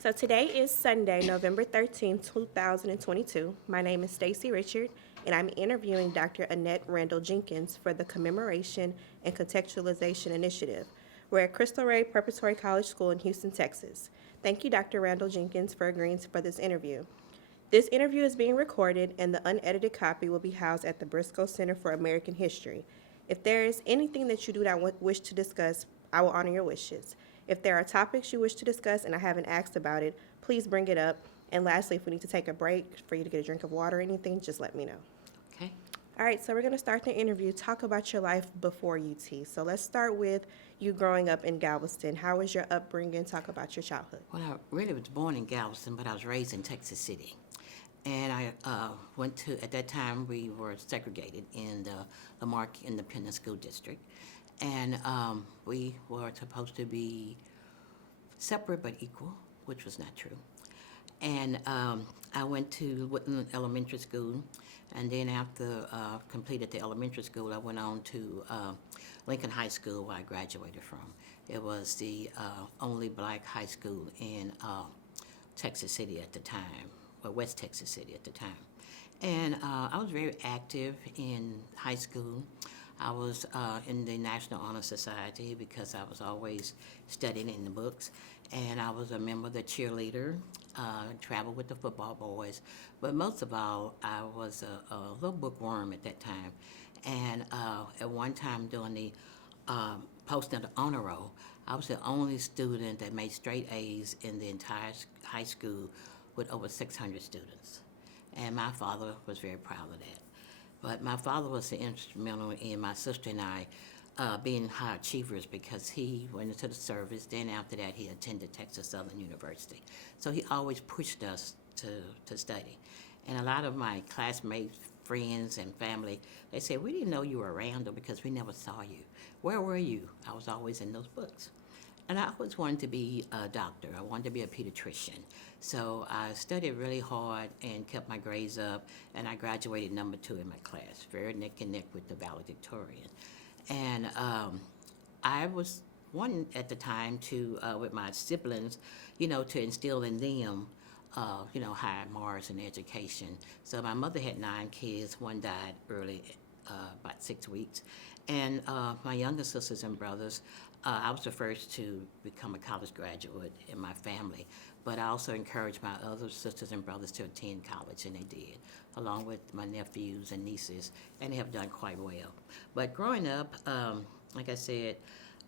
So today is Sunday, November 13th, 2022. My name is Stacy Richard, and I'm interviewing Dr. Annette Randall Jenkins for the Commemoration and Contextualization Initiative. We're at Crystal Ray Preparatory College School in Houston, Texas. Thank you, Dr. Randall Jenkins, for agreeing for this interview. This interview is being recorded, and the unedited copy will be housed at the Briscoe Center for American History. If there is anything that you do not wish to discuss, I will honor your wishes. If there are topics you wish to discuss and I haven't asked about it, please bring it up. And lastly, if we need to take a break for you to get a drink of water or anything, just let me know. Okay. All right, so we're going to start the interview. Talk about your life before UT. So let's start with you growing up in Galveston. How was your upbringing? Talk about your childhood. Well, I really was born in Galveston, but I was raised in Texas City. And I went to, at that time, we were segregated in the Lamarck Independent School District. And we were supposed to be separate but equal, which was not true. And I went to Woodland Elementary School, and then after completed the elementary school, I went on to Lincoln High School, where I graduated from. It was the only black high school in Texas City at the time, or West Texas City at the time. And I was very active in high school. I was in the National Honor Society because I was always studying in the books. And I was a member of the cheerleader, traveled with the football boys. But most of all, I was a little bookworm at that time. And at one time during the posting of the honor roll, I was the only student that made straight A's in the entire high school with over 600 students. And my father was very proud of that. But my father was instrumental in my sister and I being high achievers because he went into the service. Then after that, he attended Texas Southern University. So he always pushed us to study. And a lot of my classmates, friends, and family, they said, we didn't know you were around though because we never saw you. Where were you? I was always in those books. And I always wanted to be a doctor. I wanted to be a pediatrician. So I studied really hard and kept my grades up, and I graduated number 2 in my class, very neck and neck with the valedictorian. And I was one at the time to, with my siblings, to instill in them, high marks in education. So my mother had 9 kids. One died early, about 6 weeks. And my younger sisters and brothers, I was the first to become a college graduate in my family, but I also encouraged my other sisters and brothers to attend college, and they did, along with my nephews and nieces, and they have done quite well. But growing up, like I said,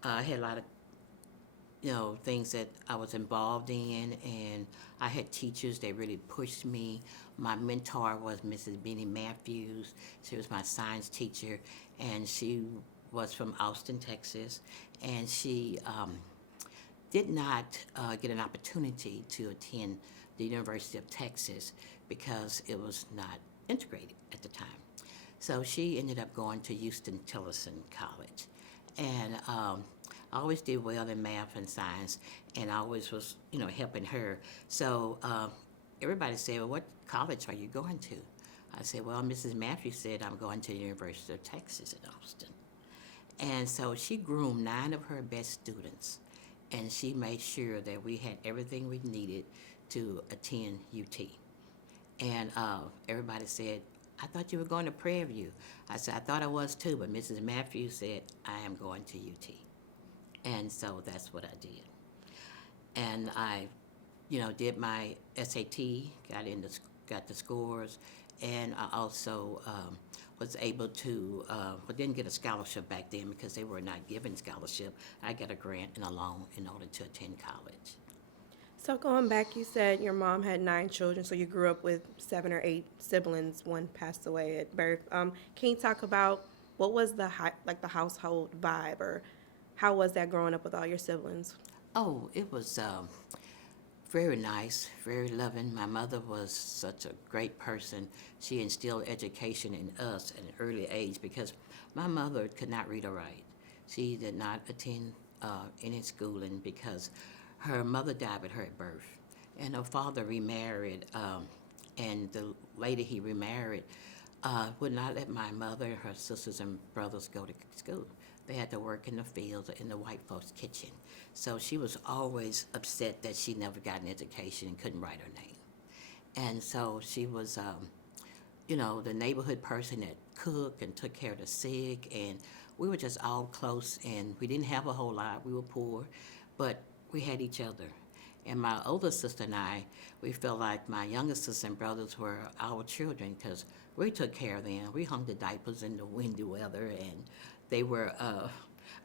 I had a lot of things that I was involved in, and I had teachers that really pushed me. My mentor was Mrs. Benny Matthews. She was my science teacher, and she was from Austin, Texas, and she did not get an opportunity to attend the University of Texas because it was not integrated at the time. So she ended up going to Houston-Tillotson College, and I always did well in math and science, and I always was, helping her. So everybody said, well, what college are you going to? I said, well, Mrs. Matthews said I'm going to the University of Texas at Austin. And so she groomed 9 of her best students, and she made sure that we had everything we needed to attend UT. And everybody said, I thought you were going to Prairie View. I said, I thought I was too, but Mrs. Matthews said, I am going to UT. And so that's what I did. And I, did my SAT, got the scores, and I also was able to, but didn't get a scholarship back then because they were not giving scholarship. I got a grant and a loan in order to attend college. So going back, you said your mom had 9 children, so you grew up with 7 or 8 siblings. One passed away at birth. Can you talk about what was the household vibe, or how was that growing up with all your siblings? Oh, it was very nice, very loving. My mother was such a great person. She instilled education in us at an early age because my mother could not read or write. She did not attend any schooling because her mother died with her at birth. And her father remarried, and the lady he remarried would not let my mother, her sisters and brothers go to school. They had to work in the fields or in the white folks' kitchen. So she was always upset that she never got an education and couldn't write her name. And so she was, the neighborhood person that cooked and took care of the sick, and we were just all close, and we didn't have a whole lot. We were poor, but we had each other. And my older sister and I, we felt like my younger sisters and brothers were our children because we took care of them. We hung the diapers in the windy weather, and they were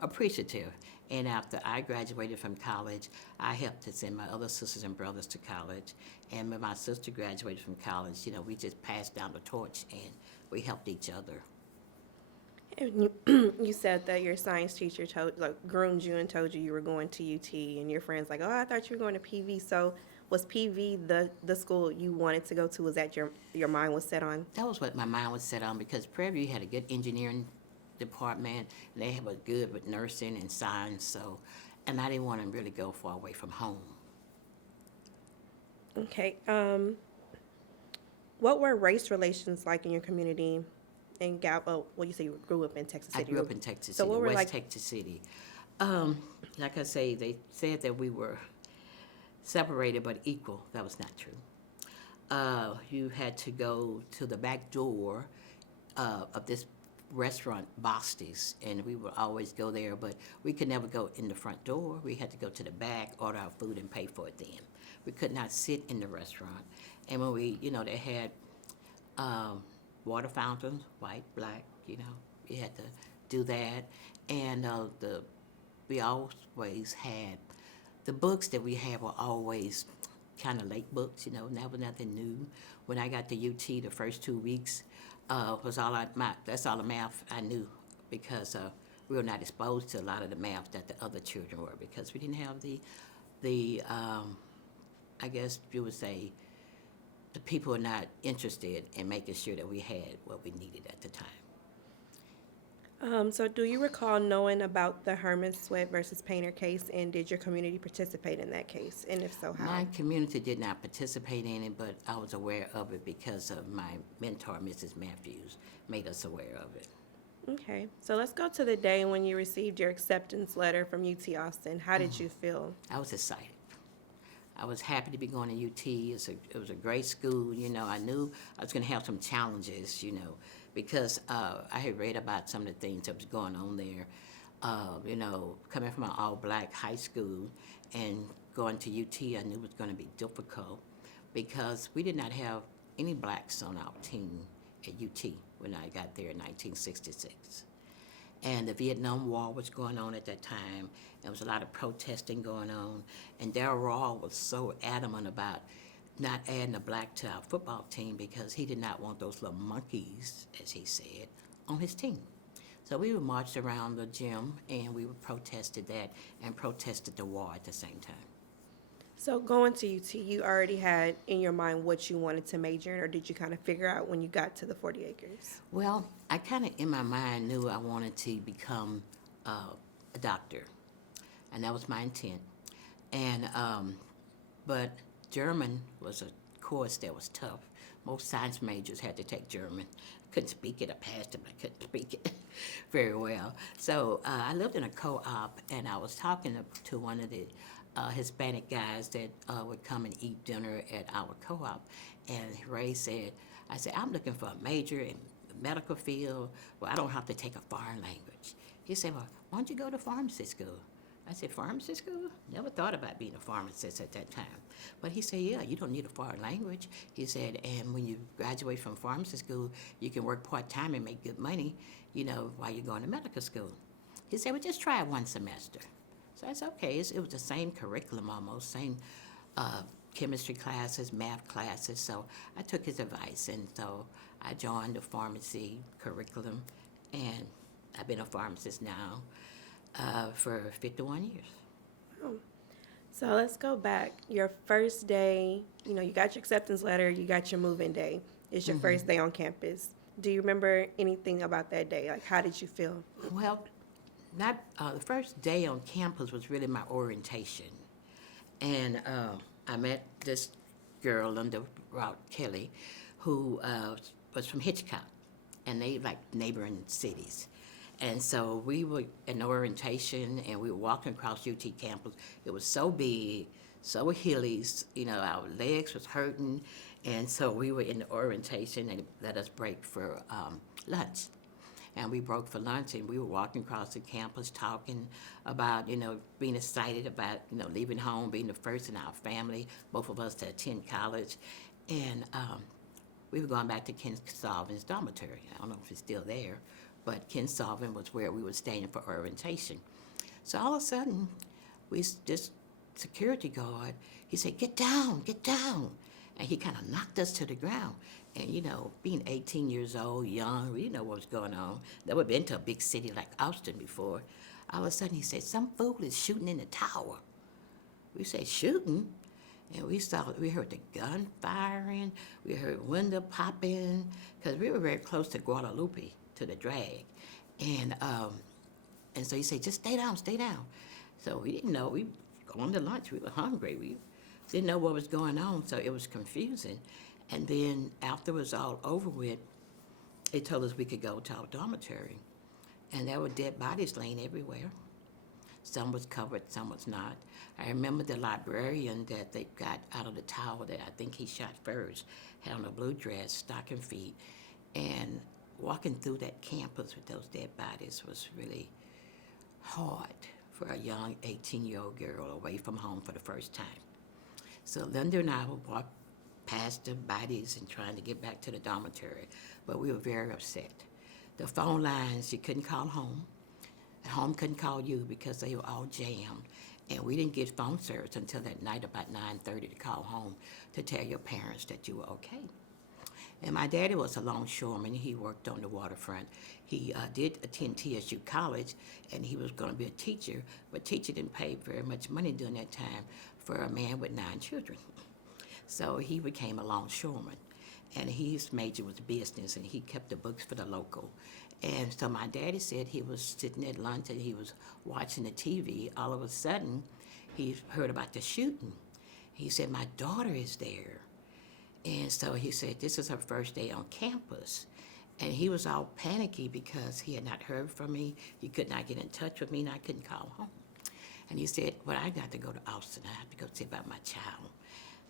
appreciative. And after I graduated from college, I helped to send my other sisters and brothers to college. And when my sister graduated from college, we just passed down the torch and we helped each other. And you said that your science teacher groomed you and told you were going to UT, and your friends like, oh, I thought you were going to PV. So was PV the school you wanted to go to? Was that your mind was set on? That was what my mind was set on because Prairie View had a good engineering department, and they were good with nursing and science, and I didn't want to really go far away from home. Okay. What were race relations like in your community in you say you grew up in Texas City. I grew up in Texas So City, what were West Texas City. Like I say, they said that we were separated but equal. That was not true. You had to go to the back door of this restaurant, Bosti's, and we would always go there, but we could never go in the front door. We had to go to the back, order our food, and pay for it then. We could not sit in the restaurant. And when they had water fountains, white, black, you had to do that. And we always had, the books that we had were always kind of late books, never nothing new. When I got to UT, the first 2 weeks was that's all the math I knew because we were not exposed to a lot of the math that the other children were because we didn't have the I guess you would say, the people were not interested in making sure that we had what we needed at the time. So do you recall knowing about the Herman Sweat versus Painter case, and did your community participate in that case? And if so, how? My community did not participate in it, but I was aware of it because of my mentor, Mrs. Matthews, made us aware of it. Okay. So let's go to the day when you received your acceptance letter from UT Austin. How did you feel? I was excited. I was happy to be going to UT. It was a great school. I knew I was going to have some challenges, because I had read about some of the things that was going on there. Coming from an all-black high school and going to UT, I knew it was going to be difficult because we did not have any blacks on our team at UT when I got there in 1966. And the Vietnam War was going on at that time. There was a lot of protesting going on. And Darryl Rawl was so adamant about not adding a black to our football team because he did not want those little monkeys, as he said, on his team. So we would march around the gym and we would protested that and protested the war at the same time. So going to UT, you already had in your mind what you wanted to major in, or did you kind of figure out when you got to the 40 acres? Well, I kind of in my mind knew I wanted to become a doctor, and that was my intent. And but German was a course that was tough. Most science majors had to take German. Couldn't speak it. I passed it, but I couldn't speak it very well. So I lived in a co-op, and I was talking to one of the Hispanic guys that would come and eat dinner at our co-op. And Ray said, I'm looking for a major in the medical field where I don't have to take a foreign language. He said, well, why don't you go to pharmacy school? I said, pharmacy school? Never thought about being a pharmacist at that time. But he said, yeah, you don't need a foreign language. He said, and when you graduate from pharmacy school, you can work part-time and make good money, while you're going to medical school. He said, well, just try it one semester. So I said, okay. It was the same curriculum almost, same chemistry classes, math classes. So I took his advice, and so I joined the pharmacy curriculum, and I've been a pharmacist now for 51 years. Oh. So let's go back. Your first day, you got your acceptance letter, you got your move-in day. It's your first day on campus. Do you remember anything about that day? Like, how did you feel? Well, not the first day on campus was really my orientation. And I met this girl, Linda Rout Kelly, who was from Hitchcock, and they like neighboring cities. And so we were in orientation and we were walking across UT campus. It was so big, so hilly, our legs was hurting. And so we were in the orientation and let us break for lunch. And we broke for lunch and we were walking across the campus talking about, being excited about, leaving home, being the first in our family, both of us to attend college. And we were going back to Ken Salvin's dormitory. I don't know if it's still there, but Ken Salvin was where we were staying for orientation. So all of a sudden, this security guard, he said, get down, get down. And he kind of knocked us to the ground. And, being 18 years old, young, we didn't know what was going on. Never been to a big city like Austin before. All of a sudden, he said, some fool is shooting in the tower. We said, shooting? And we heard the gun firing, we heard window popping, because we were very close to Guadalupe, to the drag. And so he said, just stay down, stay down. So we didn't know, we going to lunch, we were hungry, we didn't know what was going on, so it was confusing. And then after it was all over with, they told us we could go to our dormitory. And there were dead bodies laying everywhere. Some was covered, some was not. I remember the librarian that they got out of the tower that I think he shot first, had on a blue dress, stocking feet, and walking through that campus with those dead bodies was really hard for a young 18-year-old girl away from home for the first time. So Linda and I would walk past the bodies and trying to get back to the dormitory, but we were very upset. The phone lines, you couldn't call home. Home couldn't call you because they were all jammed. And we didn't get phone service until that night about 9:30 to call home to tell your parents that you were okay. And my daddy was a longshoreman. He worked on the waterfront. He did attend TSU College, and he was going to be a teacher, but teacher didn't pay very much money during that time for a man with 9 children. So he became a longshoreman, and his major was business, and he kept the books for the local. And so my daddy said he was sitting at lunch and he was watching the TV. All of a sudden, he heard about the shooting. He said, my daughter is there. And so he said, this is her first day on campus. And he was all panicky because he had not heard from me. He could not get in touch with me, and I couldn't call home. And he said, well, I got to go to Austin. I have to go see about my child.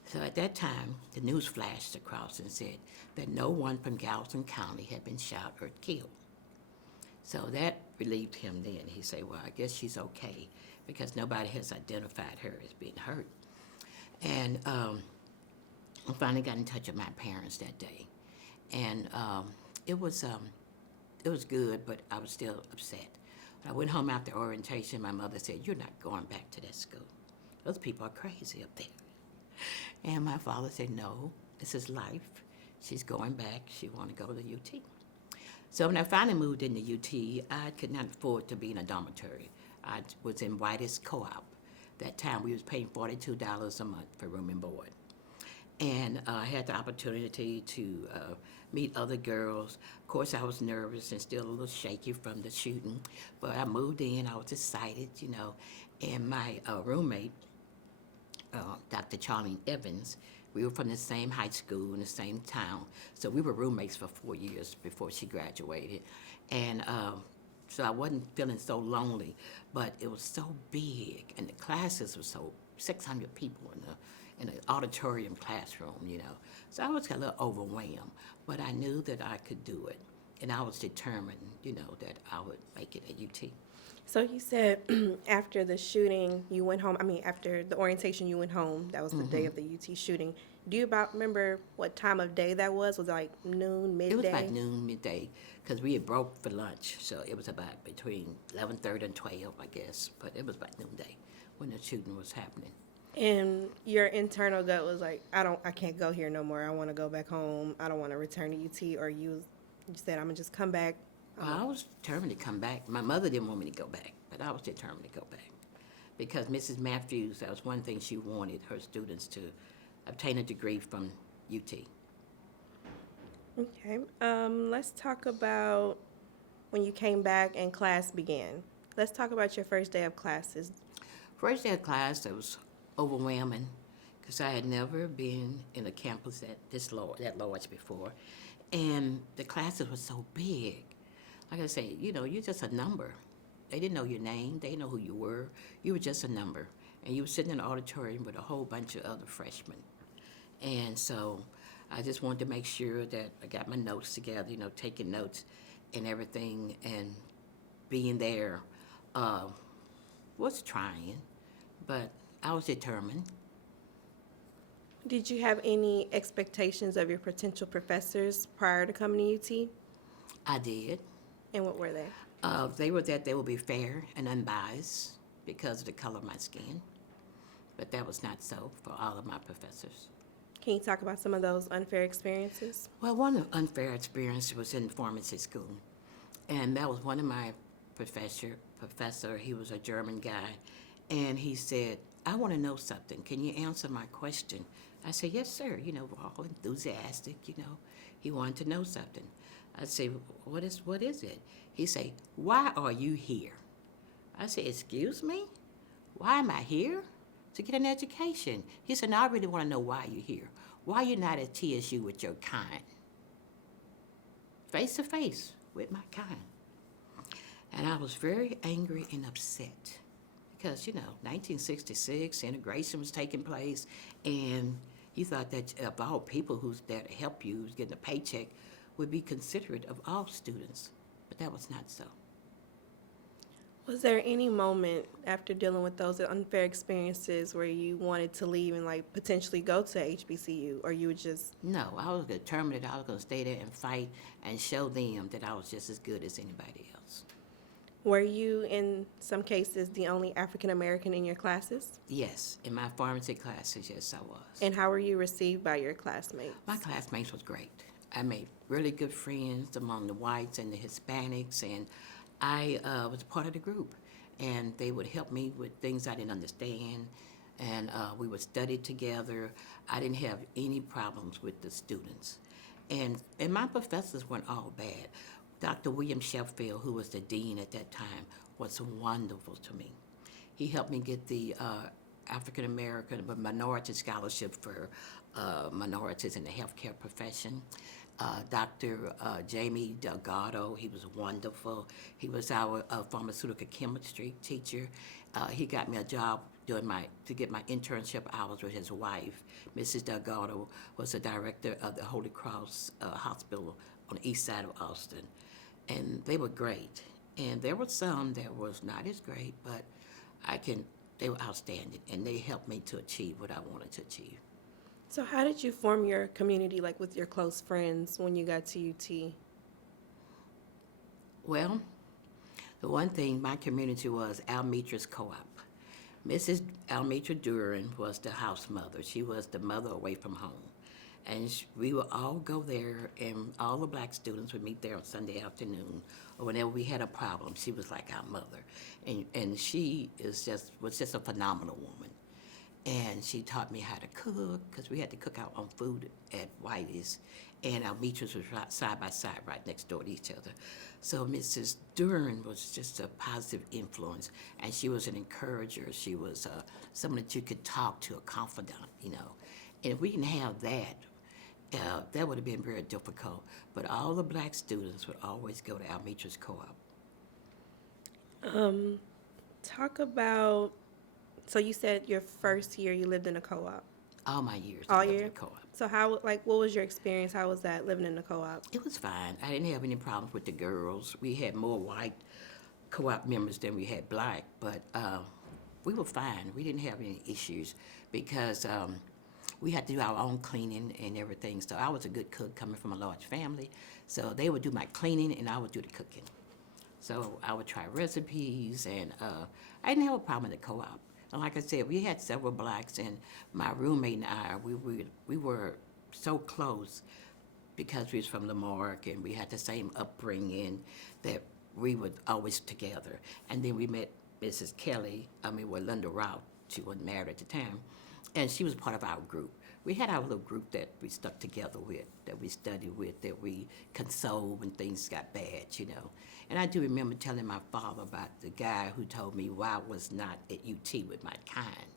So at that time, the news flashed across and said that no one from Galveston County had been shot or killed. So that relieved him then. He said, well, I guess she's okay because nobody has identified her as being hurt. And I finally got in touch with my parents that day. And it was good, but I was still upset. I went home after orientation. My mother said, you're not going back to that school. Those people are crazy up there. And my father said, no, this is life. She's going back. She want to go to UT. So when I finally moved into UT, I could not afford to be in a dormitory. I was in White's Co-op. That time we was paying $42 a month for room and board. And I had the opportunity to meet other girls. Of course, I was nervous and still a little shaky from the shooting, but I moved in, I was excited, and my roommate, Dr. Charlene Evans, we were from the same high school in the same town, so we were roommates for 4 years before she graduated. And so I wasn't feeling so lonely, but it was so big, and the classes were so 600 people in an auditorium classroom, So I was a little overwhelmed, but I knew that I could do it, and I was determined, that I would make it at UT. So you said after the shooting, you went home. After the orientation, you went home. That was the day of the UT shooting. Do you about remember what time of day that was? Was it like noon, midday? It was about noon, midday, because we had broke for lunch, so it was about between 11:30 and 12, I guess. But it was about noonday when the shooting was happening. And your internal gut was like, I can't go here no more. I want to go back home. I don't want to return to UT. Or you said, I'm going to just come back. Well, I was determined to come back. My mother didn't want me to go back, but I was determined to go back. Because Mrs. Matthews, that was one thing she wanted her students to obtain a degree from UT. Okay. Let's talk about when you came back and class began. Let's talk about your first day of classes. First day of class, it was overwhelming because I had never been in a campus that large before, and the classes were so big. like I say, you're just a number. They didn't know your name. They didn't know who you were. You were just a number. And you were sitting in the auditorium with a whole bunch of other freshmen. And so I just wanted to make sure that I got my notes together, taking notes and everything. And being there was trying, but I was determined. Did you have any expectations of your potential professors prior to coming to UT? I did. And what were they? They were that they would be fair and unbiased because of the color of my skin, but that was not so for all of my professors. Can you talk about some of those unfair experiences? Well, one unfair experience was in pharmacy school, and that was one of my professor. He was a German guy, and he said, "I want to know something. Can you answer my question?" I said, "Yes, sir." We're all enthusiastic. He wanted to know something. I said, "What is it?" He said, "Why are you here?" I said, "Excuse me? Why am I here?" "To get an education." He said, "No, I really want to know why you're here. Why you're not at TSU with your kind? Face to face with my kind." And I was very angry and upset because, 1966, integration was taking place, and you thought that of all people who's there to help you, who's getting a paycheck, would be considerate of all students, but that was not so. Was there any moment after dealing with those unfair experiences where you wanted to leave and potentially go to HBCU, or you would just? No, I was determined that I was going to stay there and fight and show them that I was just as good as anybody else. Were you, in some cases, the only African American in your classes? Yes, in my pharmacy classes, yes, I was. And how were you received by your classmates? My classmates was great. I made really good friends among the whites and the Hispanics, and I was part of the group. And they would help me with things I didn't understand, and we would study together. I didn't have any problems with the students. And my professors weren't all bad. Dr. William Sheffield, who was the dean at that time, was wonderful to me. He helped me get the African American Minority Scholarship for minorities in the healthcare profession. Dr. Jamie Delgado, he was wonderful. He was our pharmaceutical chemistry teacher. He got me a job to get my internship hours with his wife. Mrs. Delgado was the director of the Holy Cross Hospital on the east side of Austin. And they were great. And there were some that was not as great, but they were outstanding, and they helped me to achieve what I wanted to achieve. So how did you form your community, with your close friends when you got to UT? Well, the one thing, my community was Almetria's Co-op. Mrs. Almetra Duran was the house mother. She was the mother away from home. And we would all go there, and all the black students would meet there on Sunday afternoon, or whenever we had a problem. She was like our mother. And she was just a phenomenal woman. And she taught me how to cook, because we had to cook our own food at Whitey's, and our meeters was right side by side, right next door to each other. So Mrs. Duran was just a positive influence, and she was an encourager. She was someone that you could talk to, a confidant, And if we didn't have that, that would have been very difficult. But all the black students would always go to Almetria's Co-op. Talk about, so you said your first year you lived in a co-op. All my years. All I lived in year? a co-op. So what was your experience? How was that, living in a co-op? It was fine. I didn't have any problems with the girls. We had more white co-op members than we had black, but we were fine. We didn't have any issues because we had to do our own cleaning and everything. So I was a good cook coming from a large family. So they would do my cleaning and I would do the cooking. So I would try recipes, and I didn't have a problem with the co-op. And like I said, we had several blacks, and my roommate and I, we were so close because we was from Lamarck and we had the same upbringing that we were always together. And then we met Mrs. Kelly, Linda Rout. She wasn't married at the time, and she was part of our group. We had our little group that we stuck together with, that we studied with, that we consoled when things got bad, And I do remember telling my father about the guy who told me why I was not at UT with my kind.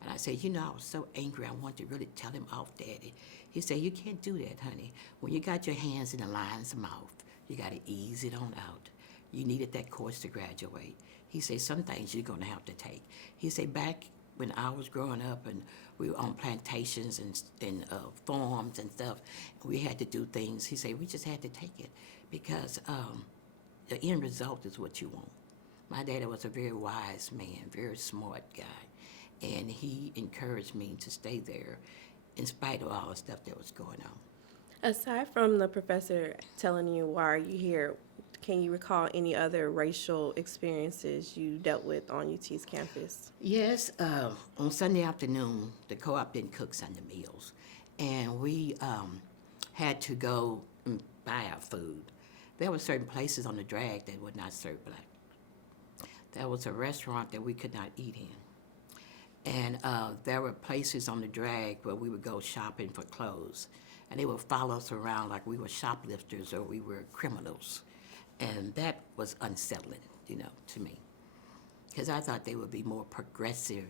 And I said, I was so angry, I wanted to really tell him off, Daddy. He said, "You can't do that, honey. When you got your hands in the lion's mouth, you got to ease it on out." you needed that course to graduate. He said, some things you're going to have to take. He said, back when I was growing up and we were on plantations and farms and stuff, we had to do things. He said, we just had to take it because the end result is what you want. My daddy was a very wise man, very smart guy, and he encouraged me to stay there in spite of all the stuff that was going on. Aside from the professor telling you why are you here, can you recall any other racial experiences you dealt with on UT's campus? Yes, on Sunday afternoon, the co-op didn't cook Sunday meals, and we had to go and buy our food. There were certain places on the drag that would not serve black. There was a restaurant that we could not eat in. And there were places on the drag where we would go shopping for clothes, and they would follow us around like we were shoplifters or we were criminals. And that was unsettling, to me. Because I thought they would be more progressive,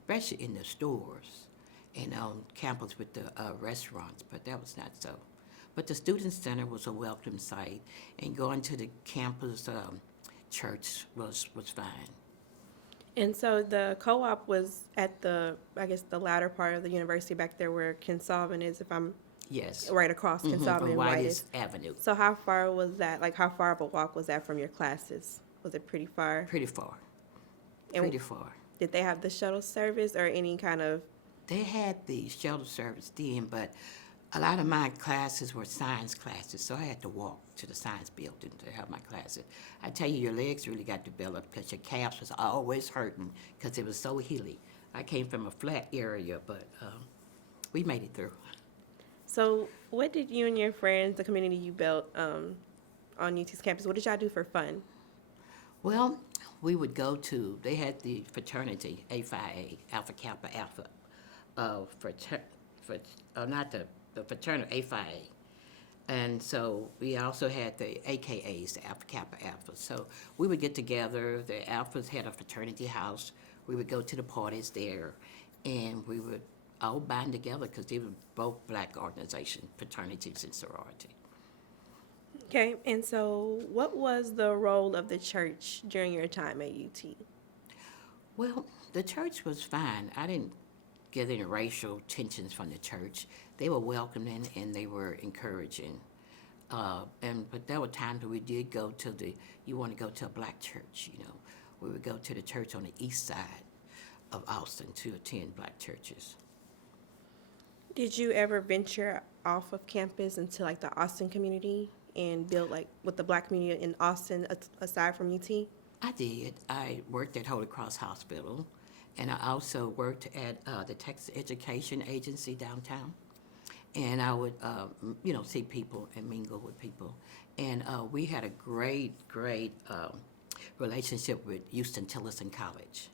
especially in the stores and on campus with the restaurants, but that was not so. But the Student Center was a welcome sight, and going to the campus church was fine. And so the co-op was at the latter part of the university back there where Kinsolvin is, if I'm Yes. right across Kinsolvin On and Whitus Whitus. Avenue. So how far was that? Like, how far of a walk was that from your classes? Was it pretty far? Pretty far. And Pretty far. Did they have the shuttle service or any kind of? They had the shuttle service then, but a lot of my classes were science classes, so I had to walk to the science building to have my classes. I tell you, your legs really got developed because your calves was always hurting because it was so hilly. I came from a flat area, but we made it through. So what did you and your friends, the community you built on UT's campus, what did y'all do for fun? Well, we would go to, they had the fraternity, A-Phi A, Alpha Kappa Alpha, not the fraternity, A-Phi A. And so we also had the AKAs, the Alpha Kappa Alpha. So we would get together, the Alphas had a fraternity house, we would go to the parties there, and we would all bind together because they were both black organizations, fraternities and sorority. Okay, and so what was the role of the church during your time at UT? Well, the church was fine. I didn't get any racial tensions from the church. They were welcoming and they were encouraging. But there were times where we did go to you want to go to a black church, We would go to the church on the east side of Austin to attend black churches. Did you ever venture off of campus into like the Austin community and build like with the black community in Austin aside from UT? I did. I worked at Holy Cross Hospital, and I also worked at the Texas Education Agency downtown. And I would, see people and mingle with people. And we had a great relationship with Houston Tillotson College.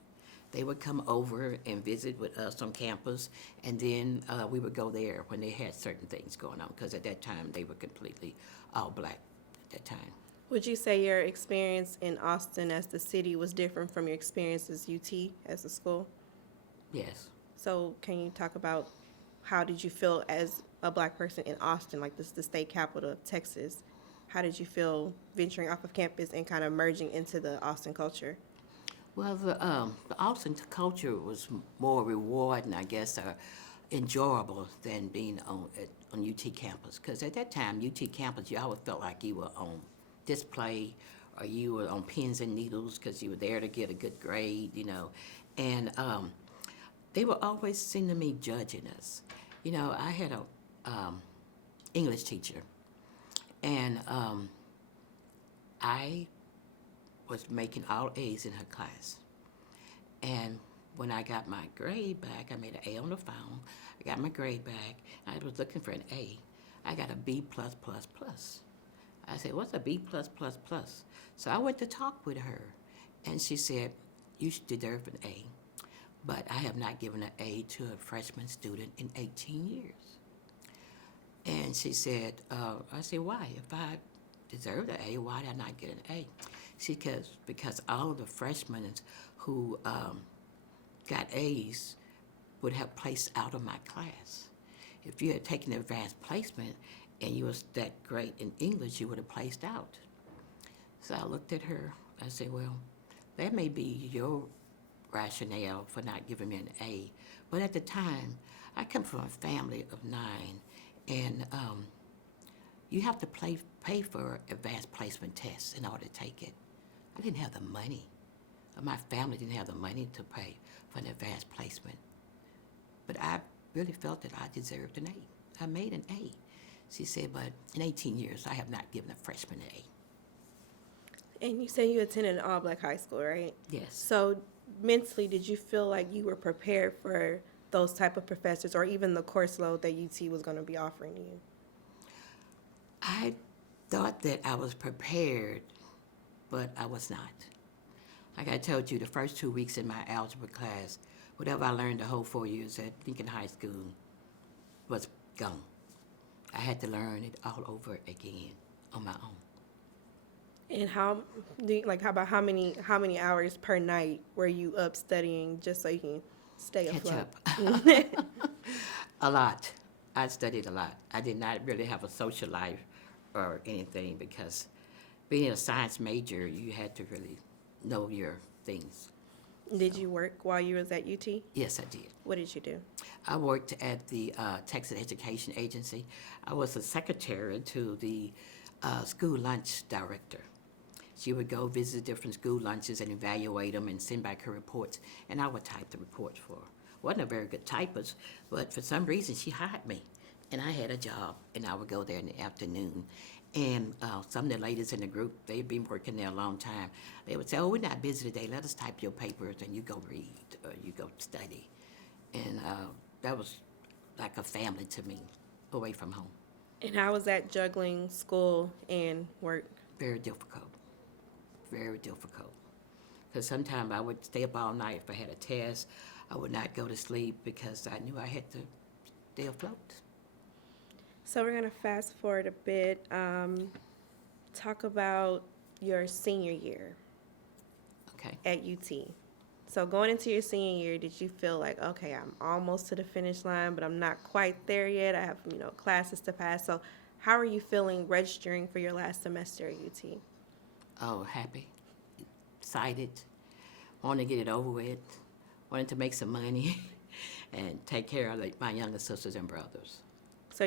They would come over and visit with us on campus, and then we would go there when they had certain things going on, because at that time they were completely all black at that time. Would you say your experience in Austin as the city was different from your experience as UT as a school? Yes. So can you talk about how did you feel as a black person in Austin, like this the state capital of Texas? How did you feel venturing off of campus and kind of merging into the Austin culture? Well, the Austin culture was more rewarding, I guess, or enjoyable than being on UT campus. Because at that time, UT campus, you always felt like you were on display or you were on pins and needles because you were there to get a good grade, And they were always seem to me judging us. I had a English teacher, and I was making all A's in her class. And when I got my grade back, I made an A on the phone. I got my grade back. I was looking for an A. I got a B+++. I said, what's a B+++? So I went to talk with her, and she said, you deserve an A, but I have not given an A to a freshman student in 18 years. And she said, I said, why? If I deserved an A, why did I not get an A? She said, because all of the freshmen who got A's would have placed out of my class. If you had taken advanced placement and you was that great in English, you would have placed out. So I looked at her. I said, well, that may be your rationale for not giving me an A. But at the time, I come from a family of 9, and you have to pay for advanced placement tests in order to take it. I didn't have the money. My family didn't have the money to pay for an advanced placement. But I really felt that I deserved an A. I made an A. She said, but in 18 years, I have not given a freshman an A. And you said you attended an all-black high school, right? Yes. So mentally, did you feel like you were prepared for those type of professors or even the course load that UT was going to be offering you? I thought that I was prepared, but I was not. Like I told you, the first 2 weeks in my algebra class, whatever I learned the whole 4 years at Lincoln High School was gone. I had to learn it all over again on my own. And how about how many hours per night were you up studying just so you can stay Catch afloat? up. A lot. I studied a lot. I did not really have a social life or anything because being a science major, you had to really know your things. Did you work while you was at UT? Yes, I did. What did you do? I worked at the Texas Education Agency. I was a secretary to the school lunch director. She would go visit different school lunches and evaluate them and send back her reports, and I would type the reports for her. Wasn't a very good typist, but for some reason she hired me, and I had a job, and I would go there in the afternoon. And some of the ladies in the group, they'd been working there a long time. They would say, oh, we're not busy today. Let us type your papers, and you go read or you go study. And that was like a family to me, away from home. And how was that juggling school and work? Very difficult. Very difficult. Because sometimes I would stay up all night if I had a test. I would not go to sleep because I knew I had to stay afloat. So we're going to fast forward a bit. Talk about your senior year Okay. at UT. So going into your senior year, did you feel like, okay, I'm almost to the finish line, but I'm not quite there yet? I have, classes to pass. So how are you feeling registering for your last semester at UT? Oh, happy, excited, wanted to get it over with, wanted to make some money and take care of my younger sisters and brothers. So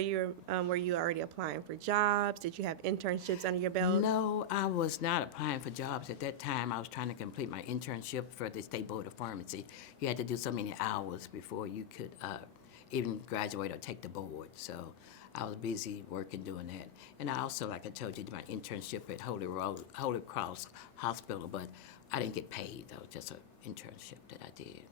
were you already applying for jobs? Did you have internships under your belt? No, I was not applying for jobs at that time. I was trying to complete my internship for the State Board of Pharmacy. You had to do so many hours before you could even graduate or take the board. So I was busy working doing that. And I also, like I told you, did my internship at Holy Cross Hospital, but I didn't get paid. That was just an internship that I did.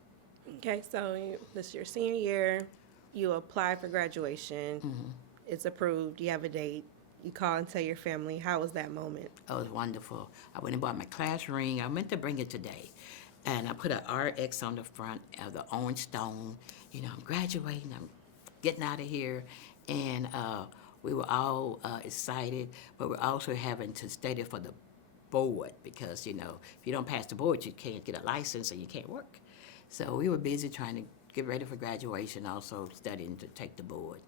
Okay, so this is your senior year. You apply for graduation. Mm-hmm. It's approved. You have a date. You call and tell your family. How was that moment? It was wonderful. I went and bought my class ring. I meant to bring it today. And I put an RX on the front of the orange stone. I'm graduating. I'm getting out of here. And we were all excited, but we're also having to study for the board because, if you don't pass the board, you can't get a license and you can't work. So we were busy trying to get ready for graduation, also studying to take the board.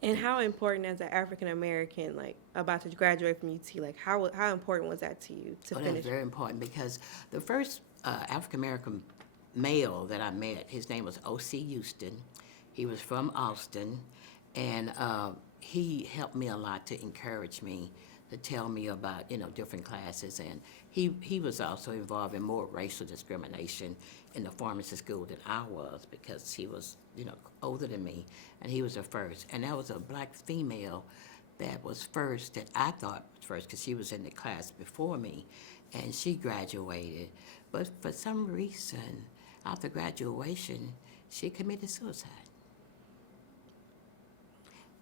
And how important as an African American, about to graduate from UT, how important was that to you to That finish? was very important because the first African American male that I met, his name was O.C. Houston. He was from Austin, and he helped me a lot to encourage me, to tell me about, different classes. And he was also involved in more racial discrimination in the pharmacy school than I was because he was, older than me, and he was the first. And that was a black female that was first, that I thought was first because she was in the class before me, and she graduated. But for some reason, after graduation, she committed suicide.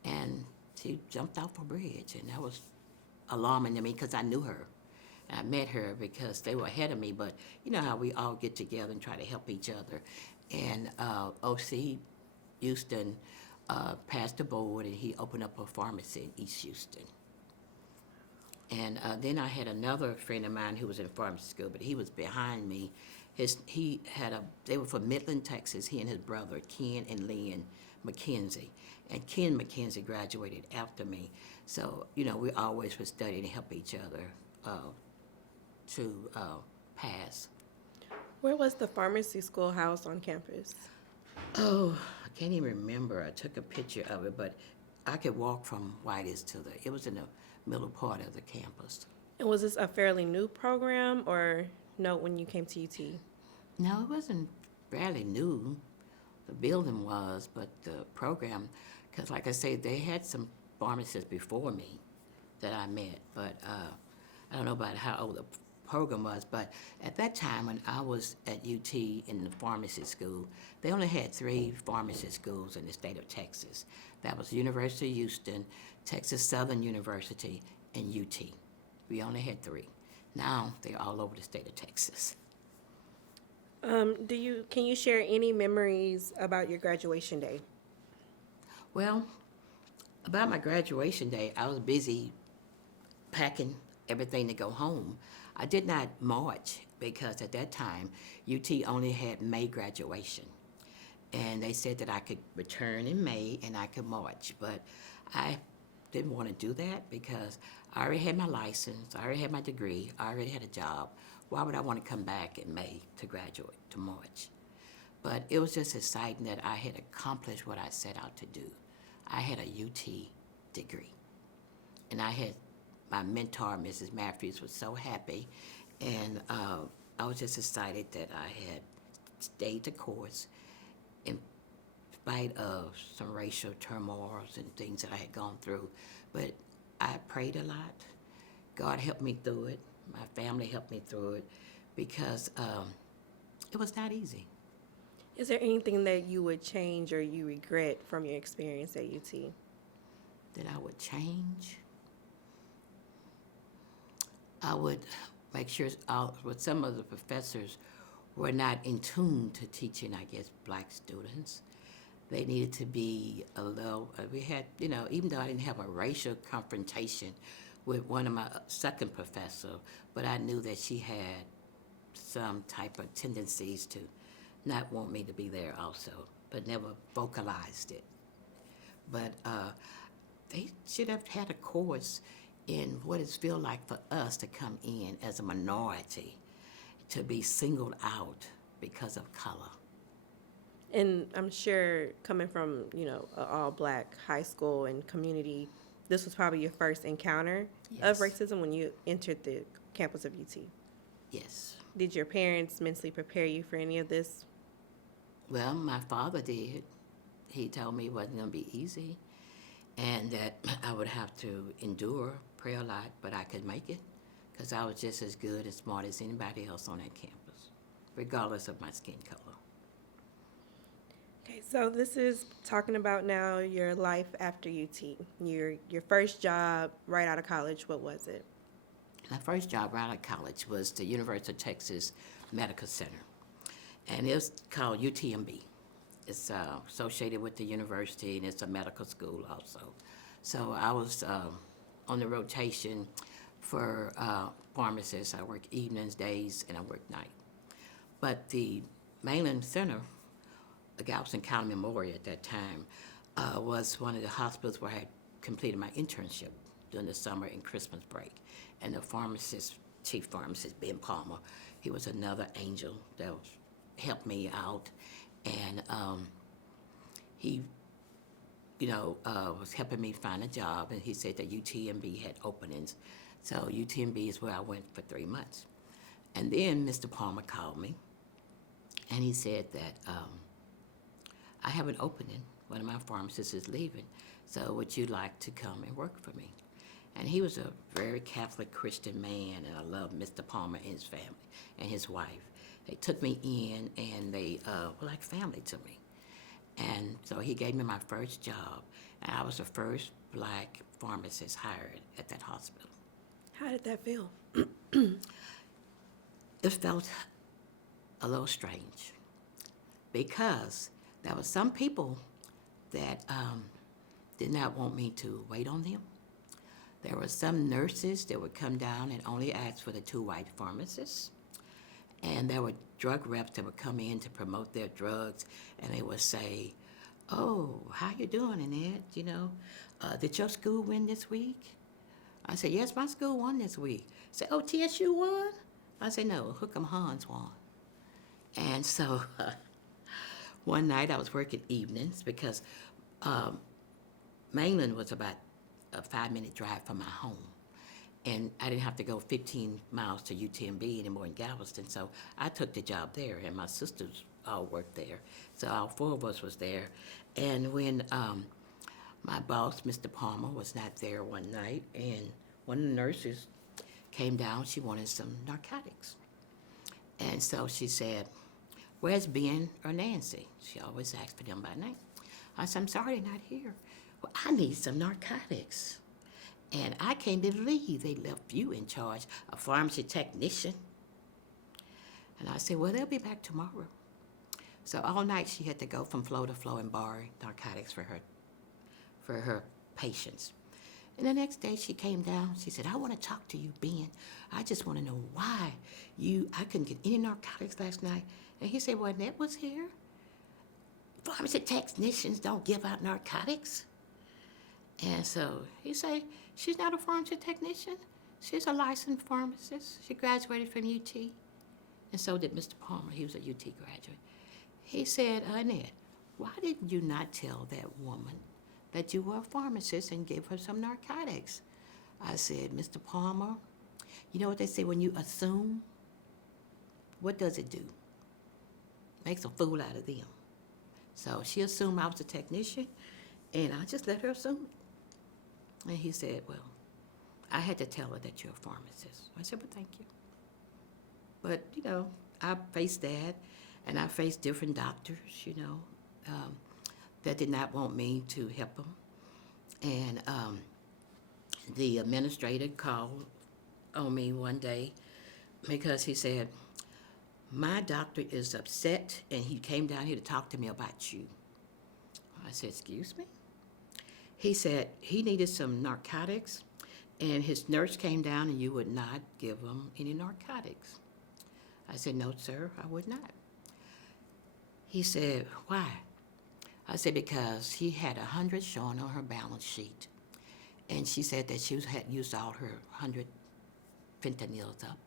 And she jumped off a bridge, and that was alarming to me because I knew her. I met her because they were ahead of me, but you know how we all get together and try to help each other. And O.C. Houston passed the board, and he opened up a pharmacy in East Houston. And then I had another friend of mine who was in pharmacy school, but he was behind me. They were from Midland, Texas, he and his brother, Ken and Lynn McKenzie. And Ken McKenzie graduated after me. So, we always would study and help each other to pass. Where was the pharmacy school housed on campus? Oh, I can't even remember. I took a picture of it, but I could walk from Whitey's to it was in the middle part of the campus. And was this a fairly new program or no when you came to UT? No, it wasn't fairly new. The building was, but the program, because like I say, they had some pharmacists before me that I met, but I don't know about how old the program was, but at that time when I was at UT in the pharmacy school, they only had 3 pharmacy schools in the state of Texas. That was University of Houston, Texas Southern University, and UT. We only had 3. Now they're all over the state of Texas. Can you share any memories about your graduation day? Well, about my graduation day, I was busy packing everything to go home. I did not march because at that time, UT only had May graduation. And they said that I could return in May and I could march. But I didn't want to do that because I already had my license, I already had my degree, I already had a job. Why would I want to come back in May to graduate, to march? But it was just exciting that I had accomplished what I set out to do. I had a UT degree. And I had my mentor, Mrs. Matthews, was so happy. And I was just excited that I had stayed the course in spite of some racial turmoils and things that I had gone through. But I prayed a lot. God helped me through it. My family helped me through it because it was not easy. Is there anything that you would change or you regret from your experience at UT? That I would change. I would make sure with some of the professors were not in tune to teaching, I guess, black students. They needed to be a little, we had, even though I didn't have a racial confrontation with one of my second professor, but I knew that she had some type of tendencies to not want me to be there also, but never vocalized it. But they should have had a course in what it feels like for us to come in as a minority, to be singled out because of color. And I'm sure coming from, an all-black high school and community, this was probably your first encounter of Yes. racism when you entered the campus of UT. Yes. Did your parents mentally prepare you for any of this? Well, my father did. He told me it wasn't going to be easy and that I would have to endure, pray a lot, but I could make it because I was just as good and smart as anybody else on that campus, regardless of my skin color. Okay, so this is talking about now your life after UT. Your first job right out of college, what was it? My first job right out of college was the University of Texas Medical Center, and it was called UTMB. It's associated with the university, and it's a medical school also. So I was on the rotation for pharmacists. I worked evenings, days, and I worked night. But the mainland center, the Galveston County Memorial at that time, was one of the hospitals where I had completed my internship during the summer and Christmas break. And the chief pharmacist, Ben Palmer, he was another angel that helped me out. And he, was helping me find a job, and he said that UTMB had openings. So UTMB is where I went for 3 months. And then Mr. Palmer called me, and he said that I have an opening. One of my pharmacists is leaving, so would you like to come and work for me? And he was a very Catholic Christian man, and I love Mr. Palmer and his family and his wife. They took me in, and they were like family to me. And so he gave me my first job, and I was the first black pharmacist hired at that hospital. How did that feel? It felt a little strange because there were some people that did not want me to wait on them. There were some nurses that would come down and only ask for the 2 white pharmacists. And there were drug reps that would come in to promote their drugs, and they would say, "Oh, how you doing, Annette? Did your school win this week?" I said, "Yes, my school won this week." Say, "Oh, TSU won?" I said, no, hook 'em Hans one. And so one night I was working evenings because Mainland was about a 5-minute drive from my home. And I didn't have to go 15 miles to UTMB anymore in Galveston, so I took the job there, and my sisters all worked there. So all 4 of us was there. And when my boss, Mr. Palmer, was not there one night, and one of the nurses came down, she wanted some narcotics. And so she said, where's Ben or Nancy? She always asked for them by name. I said, I'm sorry they're not here. Well, I need some narcotics. And I can't believe they left you in charge, a pharmacy technician. And I said, well, they'll be back tomorrow. So all night she had to go from floor to floor and borrow narcotics for her patients. And the next day she came down, she said, I want to talk to you, Ben. I just want to know why I couldn't get any narcotics last night. And he said, well, Annette was here. Pharmacy technicians don't give out narcotics. And so he said, she's not a pharmacy technician. She's a licensed pharmacist. She graduated from UT. And so did Mr. Palmer. He was a UT graduate. He said, Annette, why didn't you not tell that woman that you were a pharmacist and give her some narcotics? I said, Mr. Palmer, you know what they say when you assume? What does it do? Makes a fool out of them. So she assumed I was a technician, and I just let her assume it. And he said, well, I had to tell her that you're a pharmacist. I said, well, thank you. But, I faced that, and I faced different doctors, that did not want me to help them. And the administrator called on me one day because he said, my doctor is upset, and he came down here to talk to me about you. I said, excuse me? He said he needed some narcotics, and his nurse came down, and you would not give him any narcotics. I said, no, sir, I would not. He said, why? I said, because he had 100 showing on her balance sheet, and she said that she had used all her 100 fentanyls up.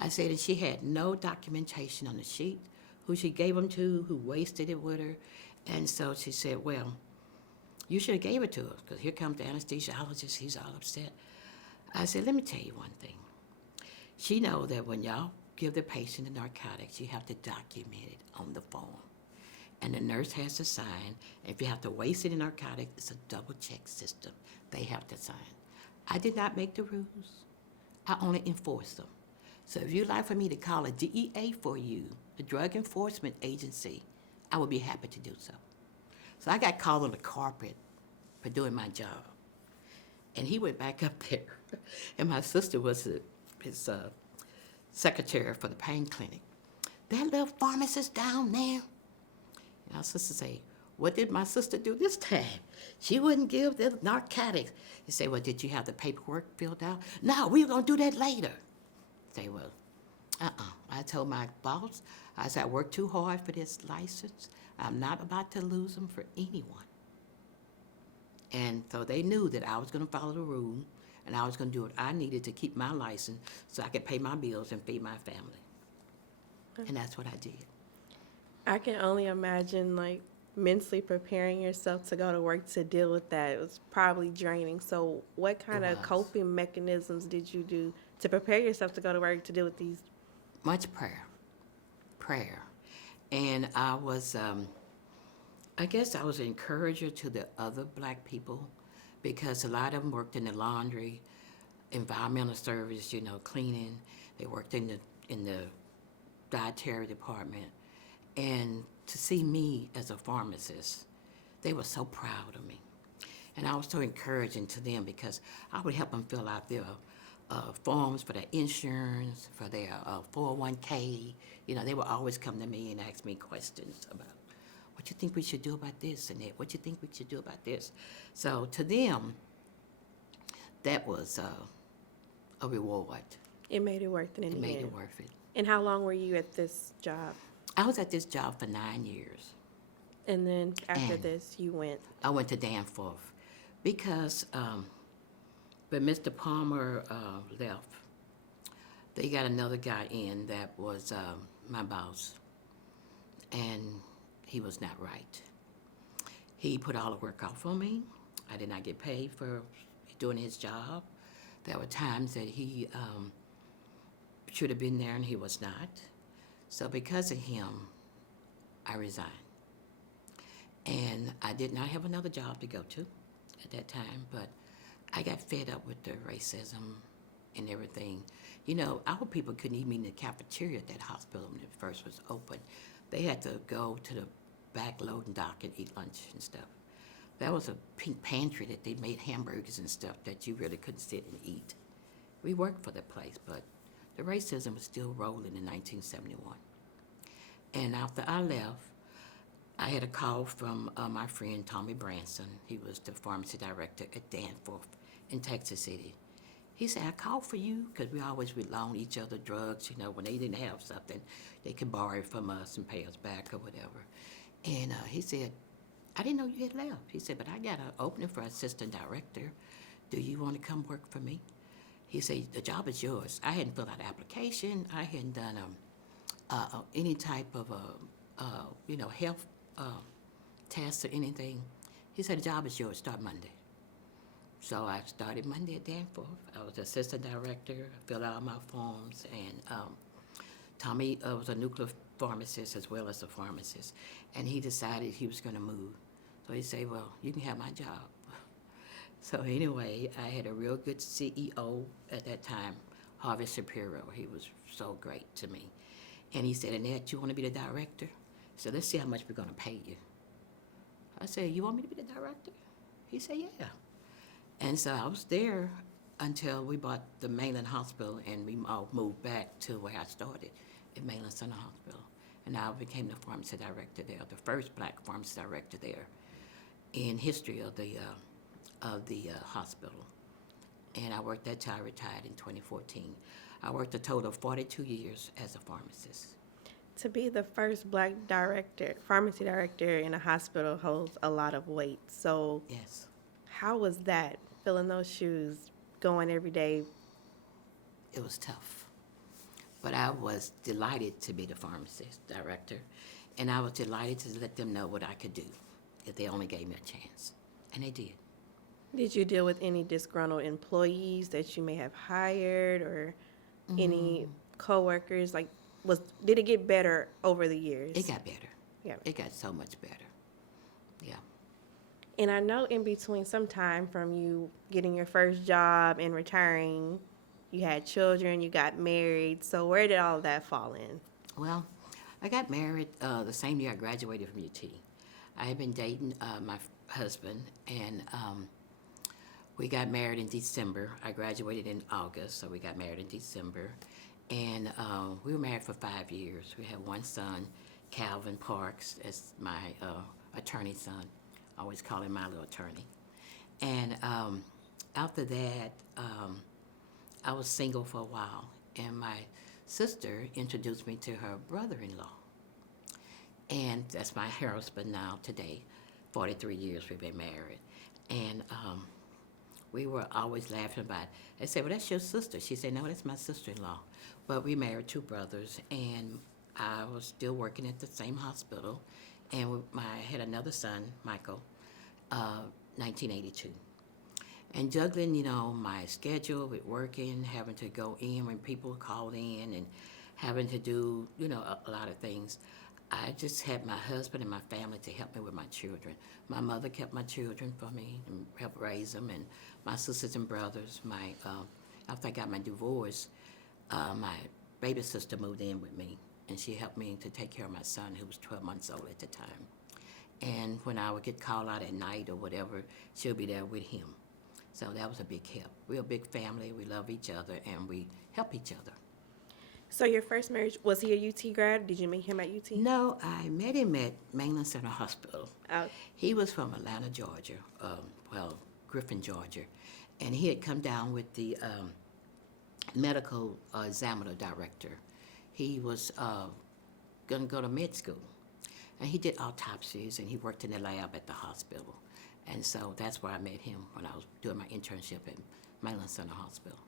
I said, and she had no documentation on the sheet, who she gave them to, who wasted it with her. And so she said, well, you should have gave it to her, because here comes the anesthesiologist, he's all upset. I said, let me tell you one thing. She knows that when y'all give the patient the narcotics, you have to document it on the form. And the nurse has to sign. If you have to waste it in narcotics, it's a double check system. They have to sign. I did not make the rules. I only enforce them. So if you'd like for me to call a DEA for you, the Drug Enforcement Agency, I would be happy to do so. So I got called on the carpet for doing my job. And he went back up there. And my sister was his secretary for the pain clinic. That little pharmacist down there. And our sister say, what did my sister do this time? She wouldn't give the narcotics. He said, well, did you have the paperwork filled out? No, we were going to do that later. I say, well, I told my boss, I said, I worked too hard for this license. I'm not about to lose them for anyone. And so they knew that I was going to follow the rule, and I was going to do what I needed to keep my license so I could pay my bills and feed my family. And that's what I did. I can only imagine, mentally preparing yourself to go to work to deal with that. It was probably draining. So what kind of coping mechanisms did you do to prepare yourself to go to work to deal with these? Much prayer. And I was, I guess I was an encourager to the other black people, because a lot of them worked in the laundry, environmental service, cleaning. They worked in the dietary department. And to see me as a pharmacist, they were so proud of me. And I was so encouraging to them, because I would help them fill out their forms for their insurance, for their 401k. They would always come to me and ask me questions about, what you think we should do about this and that? What you think we should do about this? So to them, that was a reward. It made it worth it in the end. It made it worth it. And how long were you at this job? I was at this job for 9 years. And then after this, you went? I went to Danforth because when Mr. Palmer left, They got another guy in that was my boss, and he was not right. He put all the work off on me. I did not get paid for doing his job. There were times that he should have been there and he was not. So because of him, I resigned. And I did not have another job to go to at that time, but I got fed up with the racism and everything. You know, our people couldn't even eat in the cafeteria at that hospital when it first was open. They had to go to the back loading dock and eat lunch and stuff. That was a pink pantry that they made hamburgers and stuff that you really couldn't sit and eat. We worked for the place, but the racism was still rolling in 1971. And after I left, I had a call from my friend Tommy Branson. He was the pharmacy director at Danforth in Texas City. He said, I called for you because we always would loan each other drugs. You know, when they didn't have something, they could borrow it from us and pay us back or whatever. And he said, I didn't know you had left. He said, but I got an opening for assistant director. Do you want to come work for me? He said, the job is yours. I hadn't filled out an application. I hadn't done any type of, health tests or anything. He said, the job is yours. Start Monday. So I started Monday at Danforth. I was assistant director, filled out my forms, and Tommy was a nuclear pharmacist as well as a pharmacist, and he decided he was going to move. So he said, well, you can have my job. So anyway, I had a real good CEO at that time, Harvey Shapiro. He was so great to me. And he said, Annette, you want to be the director? So let's see how much we're going to pay you. I said, you want me to be the director? He said, yeah. And so I was there until we bought the Mainland Hospital, and we all moved back to where I started, at Mainland Center Hospital. And I became the pharmacy director there, the first black pharmacy director there in history of the hospital. And I worked there till I retired in 2014. I worked a total of 42 years as a pharmacist. To be the first black pharmacy director in a hospital holds a lot of weight. So Yes. how was that, filling those shoes, going every day? It was tough. But I was delighted to be the pharmacist director, and I was delighted to let them know what I could do if they only gave me a chance. And they did. Did you deal with any disgruntled employees that you may have hired, or any coworkers? Like, did it get better over the years? It got better. Yeah. It got so much better. Yeah. And I know in between some time from you getting your first job and retiring, you had children, you got married. So where did all of that fall in? Well, I got married the same year I graduated from UT. I had been dating my husband, and we got married in December. I graduated in August, so we got married in December. And we were married for 5 years. We had one son, Calvin Parks, as my attorney's son. I always call him my little attorney. And after that, I was single for a while, and my sister introduced me to her brother-in-law. And that's my husband now today. 43 years we've been married. And we were always laughing about it. I said, well, that's your sister. She said, no, that's my sister-in-law. But we married 2 brothers, and I was still working at the same hospital. And I had another son, Michael, 1982. And juggling, my schedule with working, having to go in when people called in, and having to do, a lot of things. I just had my husband and my family to help me with my children. My mother kept my children for me and helped raise them, and my sisters and brothers. After I got my divorce, my baby sister moved in with me, and she helped me to take care of my son, who was 12 months old at the time. And when I would get called out at night or whatever, she'll be there with him. So that was a big help. We're a big family. We love each other, and we help each other. So your first marriage, was he a UT grad? Did you meet him at UT? No, I met him at Mainland Center Hospital. Oh. He was from Atlanta, Georgia, Griffin, Georgia. And he had come down with the medical examiner director. He was going to go to med school. And he did autopsies, and he worked in the lab at the hospital. And so that's where I met him when I was doing my internship at Mainland Center Hospital.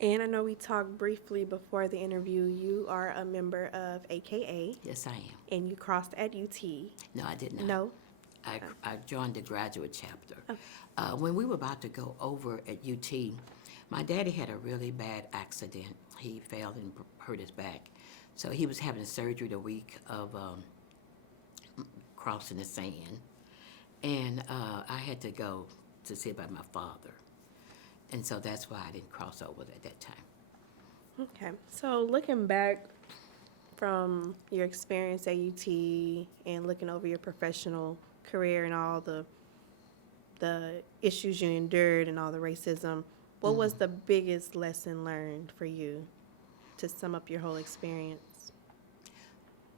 And I know we talked briefly before the interview. You are a member of AKA, Yes, I am. and you crossed at UT. No, I did not. No? I joined the graduate chapter. Oh. When we were about to go over at UT, my daddy had a really bad accident. He fell and hurt his back. So he was having surgery the week of crossing the sand. And I had to go to see about my father. And so that's why I didn't cross over at that time. Okay. So looking back from your experience at UT and looking over your professional career and all the issues you endured and all the racism, what was the biggest lesson learned for you to sum up your whole experience?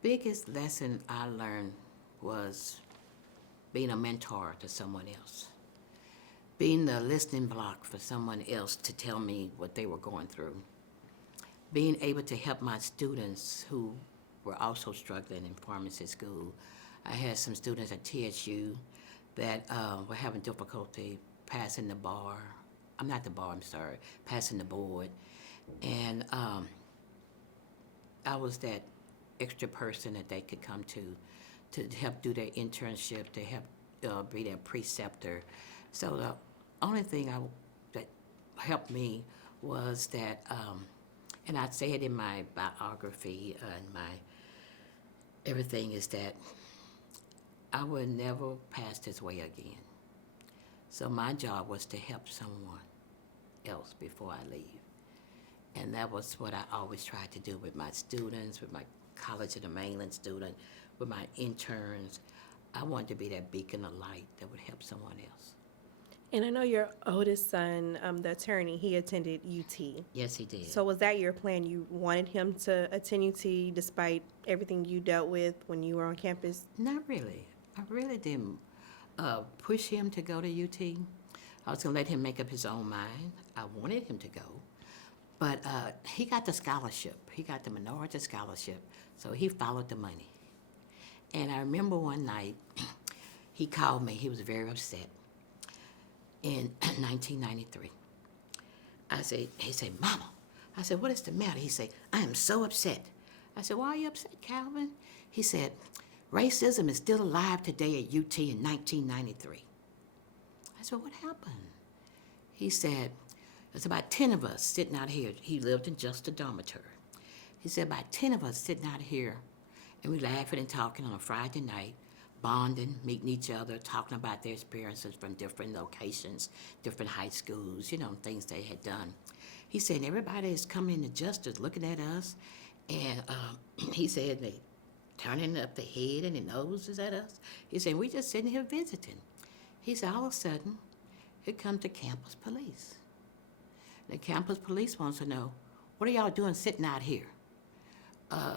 Biggest lesson I learned was being a mentor to someone else. Being the listening block for someone else to tell me what they were going through. Being able to help my students who were also struggling in pharmacy school. I had some students at TSU that were having difficulty passing the bar. Passing the board. And I was that extra person that they could come to help do their internship, to help be their preceptor. So the only thing that helped me was that, and I say it in my biography and my everything, is that I would never pass this way again. So my job was to help someone else before I leave. And that was what I always tried to do with my students, with my College of the Mainland student, with my interns. I wanted to be that beacon of light that would help someone else. And I know your oldest son, the attorney, he attended UT. Yes, he did. So was that your plan? You wanted him to attend UT despite everything you dealt with when you were on campus? Not really. I really didn't push him to go to UT. I was going to let him make up his own mind. I wanted him to go. But he got the scholarship. He got the minority scholarship, so he followed the money. And I remember one night, he called me. He was very upset in 1993. He said, Mama. I said, what is the matter? He said, I am so upset. I said, why are you upset, Calvin? He said, racism is still alive today at UT in 1993. I said, what happened? He said, there's about 10 of us sitting out here. He lived in just a dormitory. He said, about 10 of us sitting out here, and we laughing and talking on a Friday night, bonding, meeting each other, talking about their experiences from different locations, different high schools, things they had done. He said, everybody is coming into justice looking at us, and he said, they turning up their head and their noses at us. He said, we just sitting here visiting. He said, all of a sudden, here comes the campus police. The campus police wants to know, what are y'all doing sitting out here?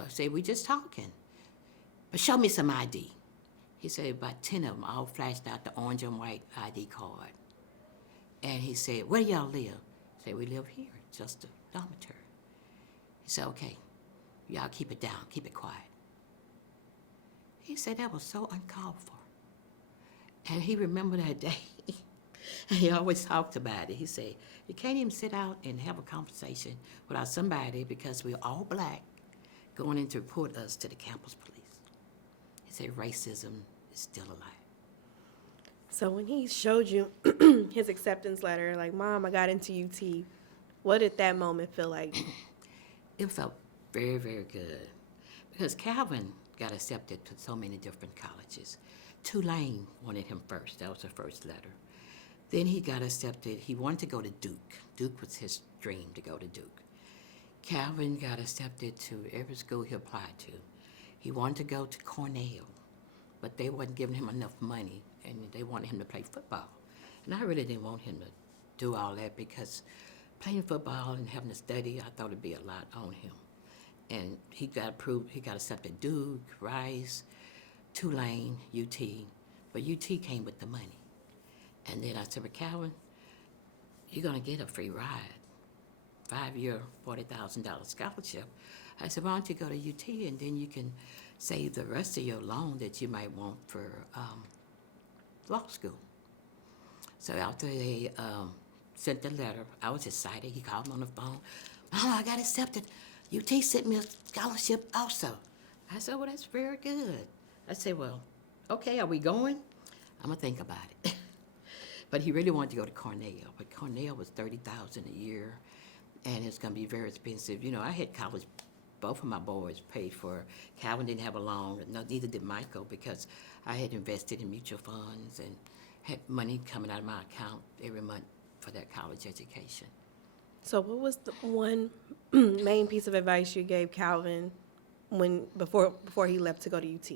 Say, we just talking. But show me some ID. He said about 10 of them all flashed out the orange and white ID card. And he said, where do y'all live? I said, we live here, just a dormitory. He said, okay, y'all keep it down, keep it quiet. He said that was so uncalled for. And he remembered that day. And he always talked about it. He said, you can't even sit out and have a conversation without somebody, because we're all black, going in to report us to the campus police. He said racism is still alive. So when he showed you his acceptance letter, like, Mom, I got into UT, what did that moment feel like? It felt very, very good. Because Calvin got accepted to so many different colleges. Tulane wanted him first. That was the first letter. Then he got accepted. He wanted to go to Duke. Duke was his dream, to go to Duke. Calvin got accepted to every school he applied to. He wanted to go to Cornell, but they wasn't giving him enough money, and they wanted him to play football. And I really didn't want him to do all that, because playing football and having to study, I thought it'd be a lot on him. And he got approved. He got accepted at Duke, Rice, Tulane, UT, but UT came with the money. And then I said, but Calvin, you're gonna get a free ride, 5-year, $40,000 scholarship. I said, why don't you go to UT, and then you can save the rest of your loan that you might want for law school. So after they sent the letter. I was excited. He called me on the phone. Mama, I got accepted. UT sent me a scholarship also. I said, well, that's very good. I said, well, okay, are we going? I'm gonna think about it. But he really wanted to go to Cornell, but Cornell was $30,000 a year, and it's gonna be very expensive. You know, I had college, both of my boys paid for. Calvin didn't have a loan, neither did Michael, because I had invested in mutual funds and had money coming out of my account every month for that college education. So what was the one main piece of advice you gave Calvin before he left to go to UT?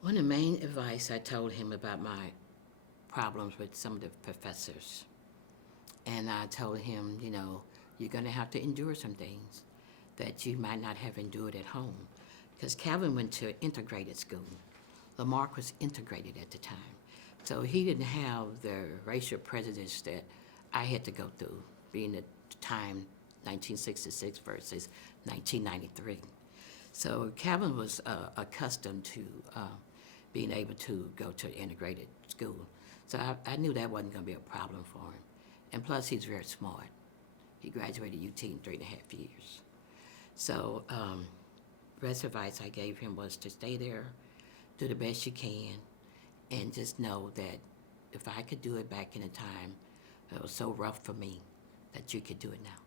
One of the main advice I told him about my problems with some of the professors. And I told him, you know, you're gonna have to endure some things that you might not have endured at home. Because Calvin went to integrated school. Lamarck was integrated at the time. So he didn't have the racial prejudice that I had to go through, being at the time 1966 versus 1993. So Calvin was accustomed to being able to go to integrated school. So I knew that wasn't going to be a problem for him. And plus, he's very smart. He graduated UT in 3.5 years. So best advice I gave him was to stay there, do the best you can, and just know that if I could do it back in a time that was so rough for me, that you could do it now.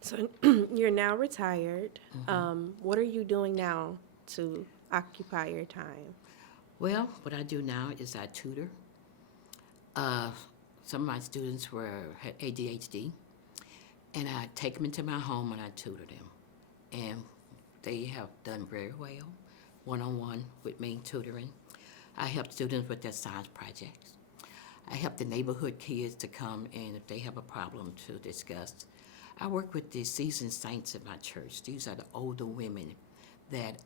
So you're now retired. What are you doing now to occupy your time? Well, what I do now is I tutor. Some of my students had ADHD, and I take them into my home and I tutor them. And they have done very well, one-on-one with me tutoring. I help students with their science projects. I help the neighborhood kids to come and if they have a problem to discuss. I work with the seasoned saints at my church. These are the older women that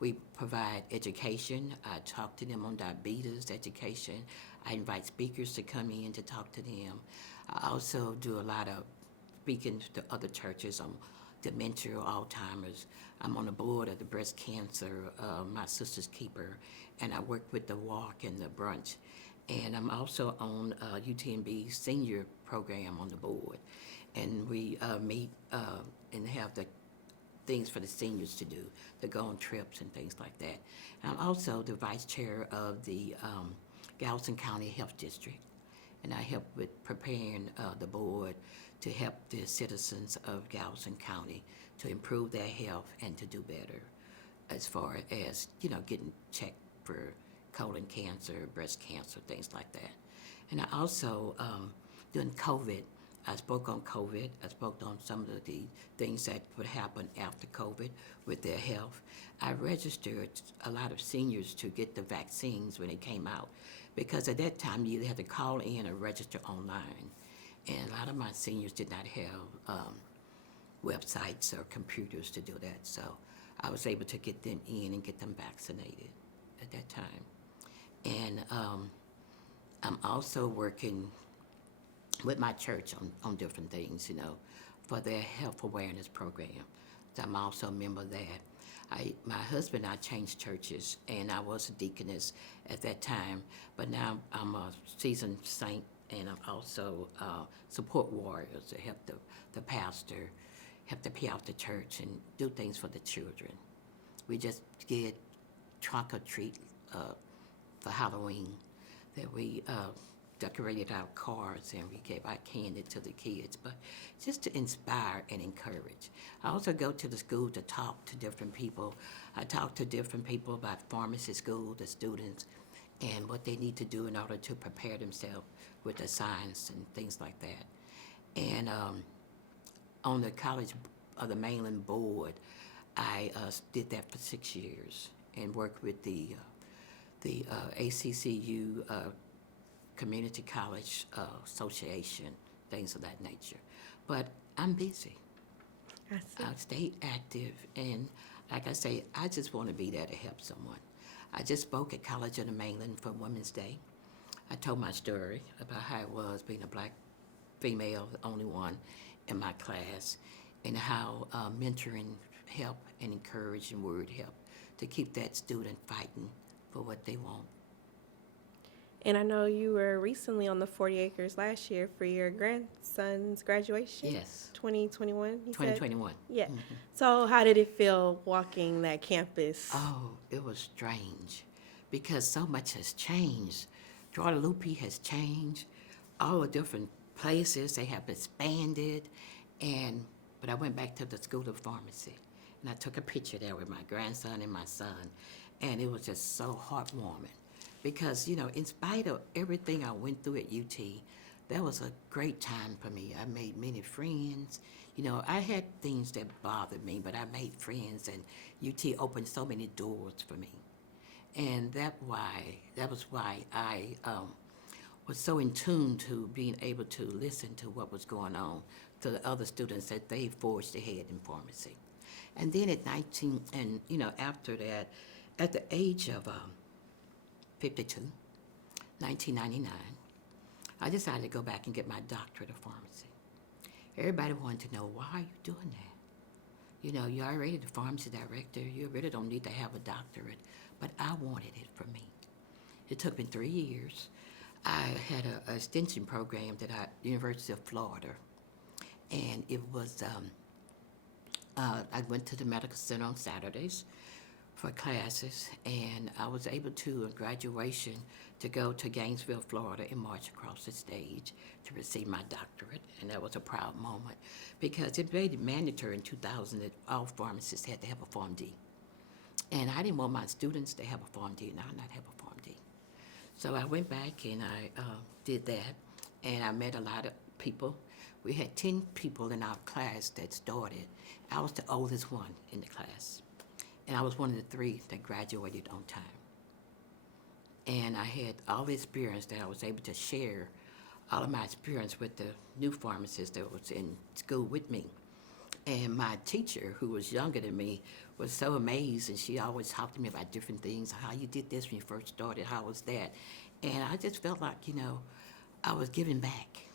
we provide education. I talk to them on diabetes education. I invite speakers to come in to talk to them. I also do a lot of speaking to other churches on dementia, Alzheimer's. I'm on the board of the breast cancer, my sister's keeper, and I work with the walk and the brunch. And I'm also on UTMB senior program on the board. And we meet and have the things for the seniors to do, to go on trips and things like that. And I'm also the vice chair of the Galveston County Health District. And I help with preparing the board to help the citizens of Galveston County to improve their health and to do better as far as, you know, getting checked for colon cancer, breast cancer, things like that. And I also, during COVID, I spoke on COVID. I spoke on some of the things that would happen after COVID with their health. I registered a lot of seniors to get the vaccines when it came out, because at that time you had to call in or register online. And a lot of my seniors did not have websites or computers to do that. So I was able to get them in and get them vaccinated at that time. And I'm also working with my church on different things, you know, for their health awareness program. So I'm also a member of that. My husband and I changed churches, and I was a deaconess at that time, but now I'm a seasoned saint, and I'm also support warriors to help the pastor, help to pay out the church and do things for the children. We just did trunk or treat for Halloween, that we decorated our cars and we gave out candy to the kids, but just to inspire and encourage. I also go to the school to talk to different people. I talk to different people about pharmacy school, the students, and what they need to do in order to prepare themselves with the science and things like that. And on the college of the mainland board, I did that for 6 years and worked with the ACCU Community College Association, things of that nature. But I'm busy. I see. I stay active, and like I say, I just want to be there to help someone. I just spoke at College of the Mainland for Women's Day. I told my story about how it was being a black female, the only one in my class, and how mentoring help and encourage and word help to keep that student fighting for what they want. And I know you were recently on the 40 acres last year for your grandson's graduation. Yes. 2021, you said? 2021. Yeah. So how did it feel walking that campus? Oh, it was strange because so much has changed. Guadalupe has changed. All the different places, they have expanded. But I went back to the School of Pharmacy and I took a picture there with my grandson and my son. And it was just so heartwarming because, in spite of everything I went through at UT, that was a great time for me. I made many friends. I had things that bothered me, but I made friends, and UT opened so many doors for me. And that was why I was so in tune to being able to listen to what was going on to the other students that they forged ahead in pharmacy. And then at 19, and after that, at the age of 52, 1999, I decided to go back and get my doctorate of pharmacy. Everybody wanted to know, why are you doing that? You're already the pharmacy director. You really don't need to have a doctorate. But I wanted it for me. It took me 3 years. I had an extension program at University of Florida. And it was, I went to the medical center on Saturdays for classes. And I was able to, at graduation, to go to Gainesville, Florida, and march across the stage to receive my doctorate. And that was a proud moment because it made it mandatory in 2000 that all pharmacists had to have a Form D. And I didn't want my students to have a Form D and I not have a Form D. So I went back and I did that, and I met a lot of people. We had 10 people in our class that started. I was the oldest one in the class, and I was one of the 3 that graduated on time. And I had all the experience that I was able to share all of my experience with the new pharmacist that was in school with me. And my teacher, who was younger than me, was so amazed, and she always talked to me about different things, how you did this when you first started, how was that? And I just felt like, I was giving back.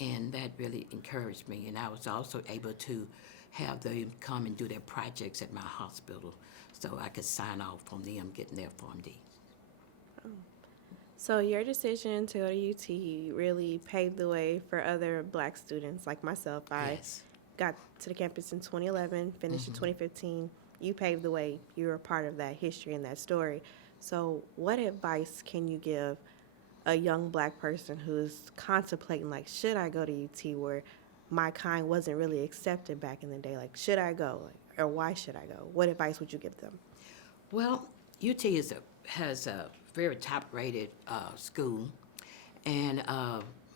And that really encouraged me. And I was also able to have them come and do their projects at my hospital so I could sign off on them getting their Form D. So your decision to go to UT really paved the way for other Black students like myself. I Yes. got to the campus in 2011, finished in 2015. You paved the way. You were a part of that history and that story. So what advice can you give a young Black person who's contemplating, like, should I go to UT where my kind wasn't really accepted back in the day? Like, should I go? Or why should I go? What advice would you give them? Well, UT has a very top-rated school, and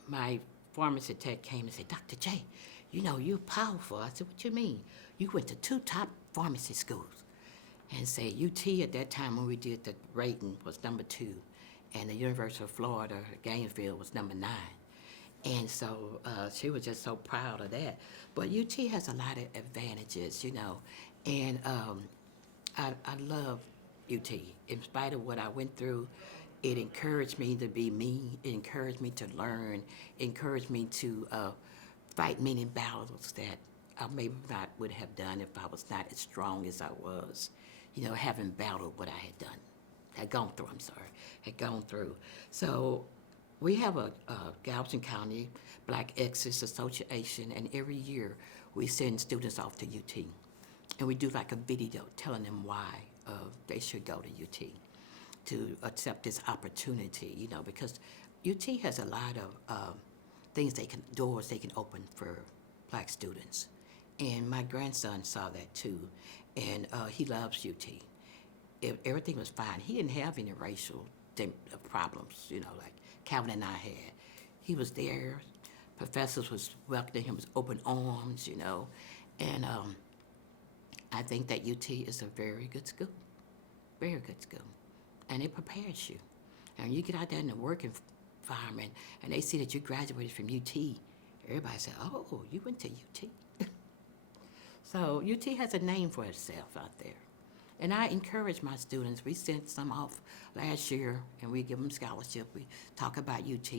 my pharmacy tech came and said, Dr. J, you're powerful. I said, what you mean? You went to 2 top pharmacy schools. And said UT at that time when we did the rating was number 2, and the University of Florida, Gainesville, was number 9. And so she was just so proud of that. But UT has a lot of advantages, and I love UT. In spite of what I went through, it encouraged me to be me. It encouraged me to learn. It encouraged me to fight many battles that I maybe not would have done if I was not as strong as I was, having battled what I had gone through. So we have a Galveston County Black Excellence Association, and every year we send students off to UT. And we do like a video telling them why they should go to UT to accept this opportunity, because UT has a lot of doors they can open for Black students. And my grandson saw that too, and he loves UT. Everything was fine. He didn't have any racial problems, like Calvin and I had. He was there. Professors was welcoming him with open arms, and I think that UT is a very good school, and it prepares you. And when you get out there in the working environment and they see that you graduated from UT, everybody say, oh, you went to UT. So UT has a name for itself out there. And I encourage my students. We sent some off last year, and we give them scholarship. We talk about UT,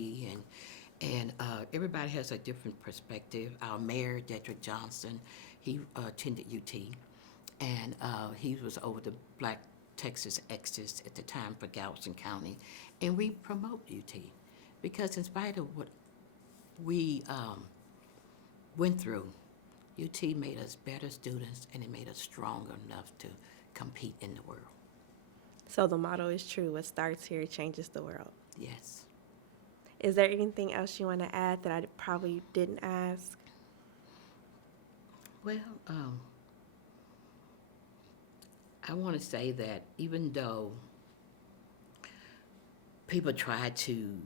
and everybody has a different perspective. Our mayor, Dedrick Johnson, he attended UT, and he was over the Black Texas Exodus at the time for Galveston County, And we promote UT because in spite of what we went through, UT made us better students and it made us stronger enough to compete in the world. So the motto is true. What starts here changes the world. Yes. Is there anything else you want to add that I probably didn't ask? Well, I want to say that even though people try to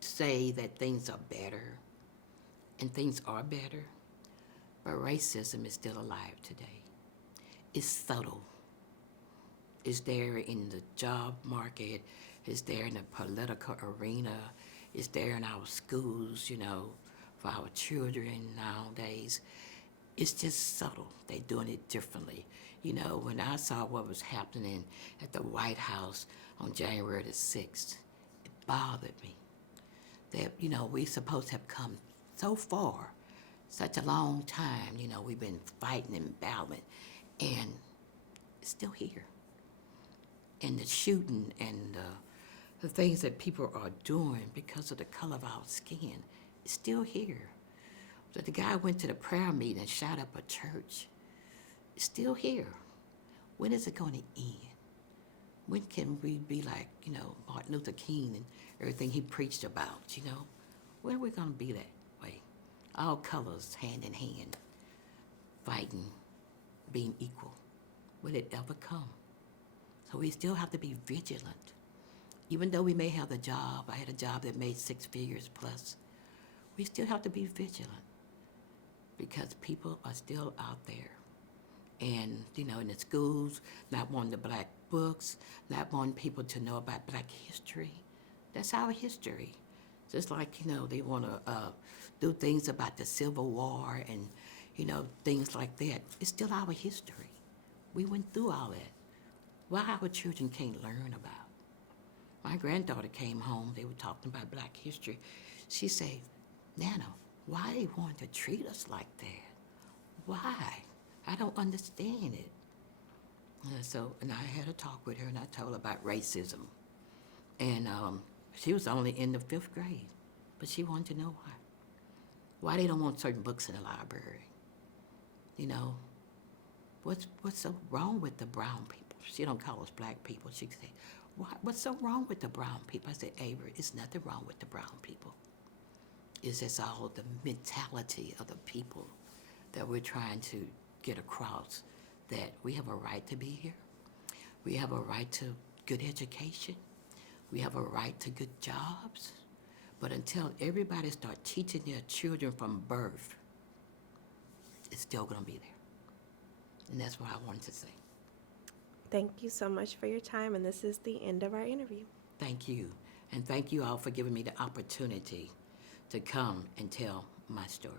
say that things are better, and things are better, but racism is still alive today. It's subtle. It's there in the job market. It's there in the political arena. It's there in our schools, for our children nowadays. It's just subtle. They're doing it differently. When I saw what was happening at the White House on January the 6th, it bothered me that, we supposed to have come so far, such a long time, we've been fighting and battling, and it's still here. And the shooting and the things that people are doing because of the color of our skin is still here. That the guy went to the prayer meeting and shot up a church. It's still here. When is it going to end? When can we be like, Martin Luther King and everything he preached about, When are we going to be that way? All colors, hand in hand, fighting, being equal. Will it ever come? So we still have to be vigilant. Even though we may have the job, I had a job that made 6 figures plus, we still have to be vigilant because people are still out there. And, in the schools, not wanting the black books, not wanting people to know about black history. That's our history. Just like, they want to do things about the Civil War and, things like that. It's still our history. We went through all that. Why our children can't learn about? My granddaughter came home, they were talking about black history. She said, Nana, why they want to treat us like that? Why? I don't understand it. And I had a talk with her and I told her about racism. And she was only in the 5th grade, but she wanted to know why. Why they don't want certain books in the library. What's so wrong with the brown people? She don't call us black people. She say, what's so wrong with the brown people? I said, Avery, it's nothing wrong with the brown people. It's just all the mentality of the people that we're trying to get across, that we have a right to be here. We have a right to good education. We have a right to good jobs. But until everybody starts teaching their children from birth, it's still going to be there. And that's what I wanted to say. Thank you so much for your time, and this is the end of our interview. Thank you. And thank you all for giving me the opportunity to come and tell my story.